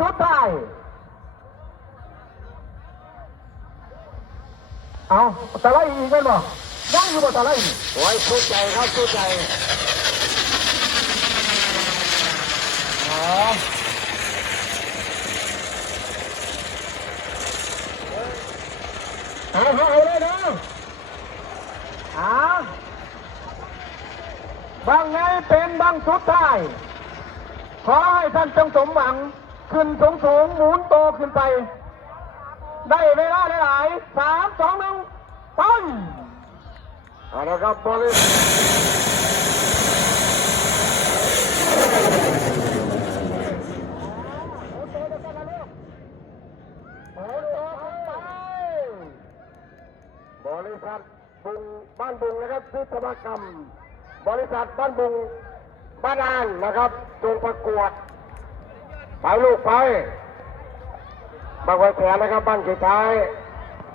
สุดท้าย เอาตะไลอีกไหมบ่ยังอยู่บ่ตะไลนี่โอ้ยสู้ใจครับสู้ใจอ๋อเอาเอาเอาเลยนะอ่าบางไงเป็นบางสุดท้าย ขอให้ท่านจงสมหวัง ขึ้นสูงสูงๆหมุนโตขึ้นไป ได้เวลาหลายๆสามสองหนึ่งไปเอาละครับบริษหมุนโตขึ้นไปบริษัทบุงบ้านบุงนะครับวิศวกรรม บริษัทบ้านบุงบ้านอ่านนะครับจงประกวด ไปลูกไปบางไว้แขนนะครับบ้านสุดท้าย